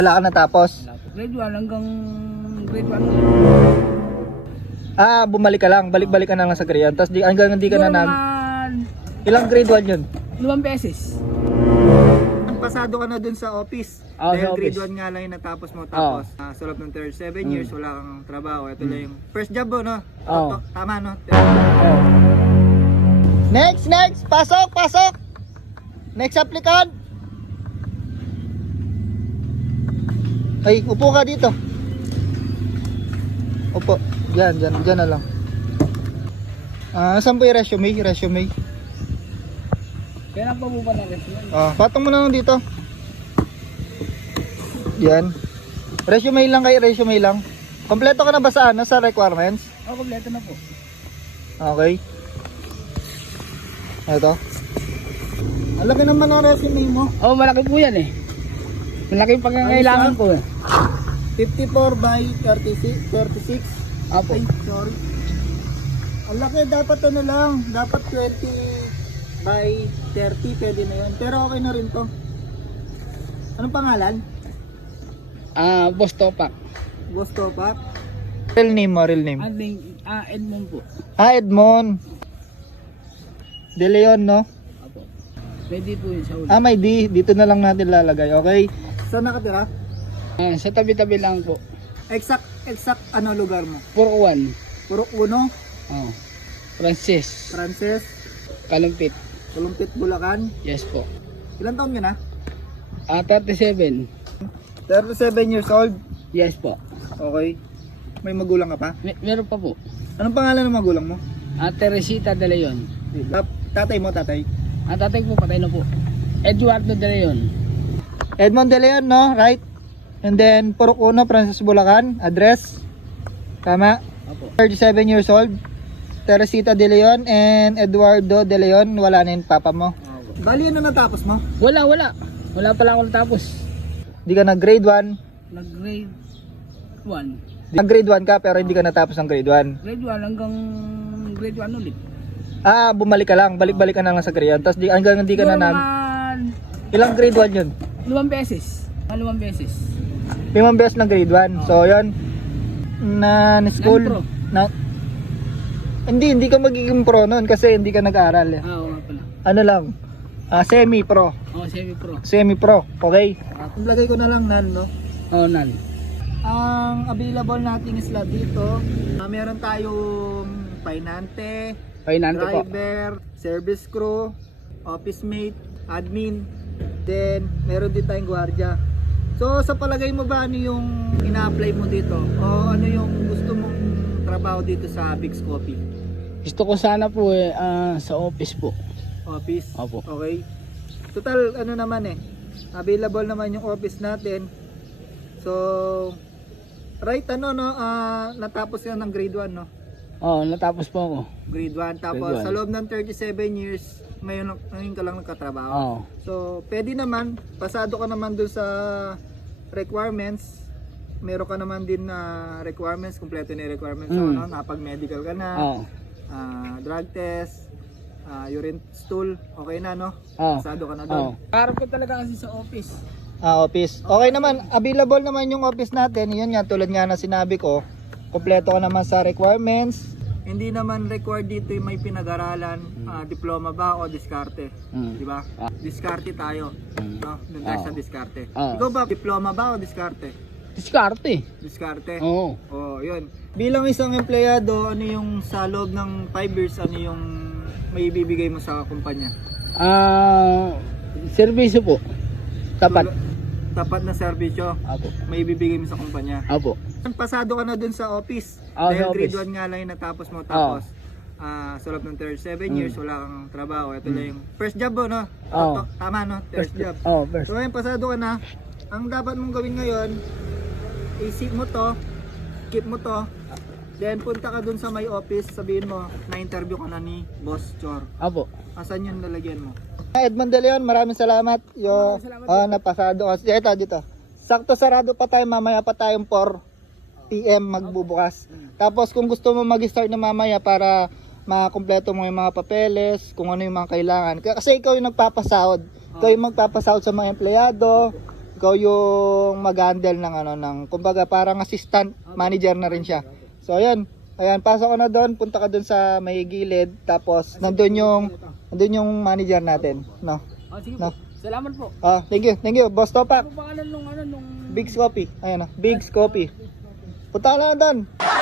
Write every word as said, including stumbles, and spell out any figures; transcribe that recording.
Wala ka natapos? Grade one hanggang grade one. Ah, bumalik ka lang. Balik-balik ka na lang sa Korean. Tapos di, hanggang hindi ka na na... Ilang grade one yun? Limang beses. Pasado ka na dun sa office. Oh, Dahil sa grade office. one nga lang yung natapos mo. Tapos ah, sa loob ng thirty-seven years, wala kang trabaho. Ito lang yung first job mo, no? Oh. Tama, Tama, no? Oh. Next, next! Pasok, pasok! Next applicant! Ay, upo ka dito. Upo. Diyan, diyan, diyan na lang. Ah, saan po yung resume? Resume. Kailan pa po ba na resume? Ah, patong mo na lang dito. Yan. Resume lang kay resume lang. Kompleto ka na ba sa ano, sa requirements? Oh, kompleto na po. Okay. Ito. Ang laki naman ng resume mo. Oh, malaki po yan eh. Malaki yung pagkakailangan ko eh. fifty-four by thirty-six. thirty-six. Apo. Ay, sorry. Ang laki, dapat ano lang. Dapat twenty by thirty. Pwede na yun. Pero okay na rin to. Anong pangalan? Ah, Boss Topak. Gusto pa? Real name mo, real name. Ating, ah, Edmond po. Ah, Edmond. De Leon, no? Apo. Pwede po yun sa ulo. Ah, may D. Dito na lang natin lalagay. Okay? Saan nakatira? Ah, sa tabi-tabi lang po. Exact, exact ano lugar mo? Puro one. Puro uno, Oh. Francis. Frances, Kalumpit. Kulumpit, Bulacan. Yes po. Ilan taon ka na? Ah, thirty-seven. thirty-seven years old. Yes po. Okay. May magulang ka pa? Mer meron pa po. Anong pangalan ng magulang mo? Ah, Teresita De Leon. Tap- Tatay mo, tatay. Ang tatay ko patay na po. Eduardo De Leon. Edmond De Leon, no? Right? And then, Purok Uno, Francis, Bulacan. Address? Tama? Apo. thirty-seven years old. Teresita De Leon and Eduardo De Leon. Wala na yung papa mo. Bali, ano natapos mo? Wala, wala. Wala pa lang ako natapos. Hindi ka nag grade one. Nag-grade one. Nag grade one ka pero hindi ka natapos ng grade one. Grade one hanggang grade one ulit. Ah, bumalik ka lang. Balik-balik ka na lang sa Korean. Tapos di, hanggang hindi ka na na... Ilang grade one yun? Limang beses. Ah, limang beses. Limang beses ng grade one. So, yun. Na, na school. Non-pro. Na, hindi, hindi ka magiging pro nun kasi hindi ka nag-aaral. Eh. Ah, oo nga pala. Ano lang? Ah, semi-pro. Oh, semi-pro. Semi-pro. Okay? Lagay ko na lang nan, no? Oh, nan. Ang available nating slot dito, ah, meron tayong painante, Painante po. driver, service crew, office mate, admin, then meron din tayong gwardiya. So sa palagay mo ba ano yung ina-apply mo dito? O ano yung gusto mong trabaho dito sa Big's Coffee? Gusto ko sana po eh, ah, sa office po. Office? Opo. Okay. Total ano naman eh, available naman yung office natin. So right ano no, ah, natapos ka ng grade one no? Oh, natapos po ako. Grade one. Tapos Grade one. sa loob ng thirty-seven years, ngayon, ngayon ka lang nagkatrabaho. Oh. So, pwede naman, pasado ka naman dun sa requirements. Meron ka naman din na requirements, kompleto na yung requirements. So, Mm. ano, napag-medical ka na, Oh. ah, drug test, ah, urine stool, okay na, no? Oh. Pasado ka na Oh. doon. Para po talaga kasi sa office. Ah, office. Okay naman, available naman yung office natin. Yun nga, tulad nga na sinabi ko, kompleto ka naman sa requirements. Hindi naman required dito yung may pinag-aralan, ah, diploma ba o diskarte. Mm. Di ba? Ah. Diskarte tayo. Mm. No? Doon tayo Ah. sa diskarte. Ah. Ikaw ba, diploma ba o diskarte? Diskarte. Diskarte. Oo. Oh, yun. Bilang isang empleyado, ano yung sa loob ng five years, ano yung may ibibigay mo sa kumpanya? Ah, serbisyo po. Tapat. Tulad- Tapat na serbisyo, Apo. may ibibigay mo sa kumpanya. Apo. Pasado ka na dun sa office. Ah, Dahil sa grade office. one nga lang yung natapos mo. Tapos, ah, sa loob ng thirty-seven years, wala kang trabaho. Ito lang yung first job mo, no? Oh. Tama, no? First job. Oh, first. So ngayon, pasado ka na. Ang dapat mong gawin ngayon, isip mo to, keep mo to, then punta ka dun sa my office, sabihin mo, na-interview ka na ni Boss Chor. Apo. Asan yung lalagyan mo? Edmond De Leon, maraming salamat. Yo, Maraming salamat ah, napasado ka. Ito, dito. Sakto sarado pa tayo, mamaya pa tayong four p m magbubukas. Tapos kung gusto mo mag-start na mamaya para makumpleto mo yung mga papeles, kung ano yung mga kailangan. Kasi ikaw yung nagpapasahod. Ikaw yung magpapasahod sa mga empleyado, Ikaw yung mag-handle ng ano ng kumbaga parang assistant manager na rin siya. So ayun, ayan, pasok ka na doon, punta ka doon sa may gilid, tapos nandun yung nandun yung manager natin, no. Ah, sige No. po. Salamat po. Ah, thank you. Thank you, Boss Topak. Ano pangalan nung ano nung Big's Coffee. Ayun na, Big's Coffee. Punta ka lang doon.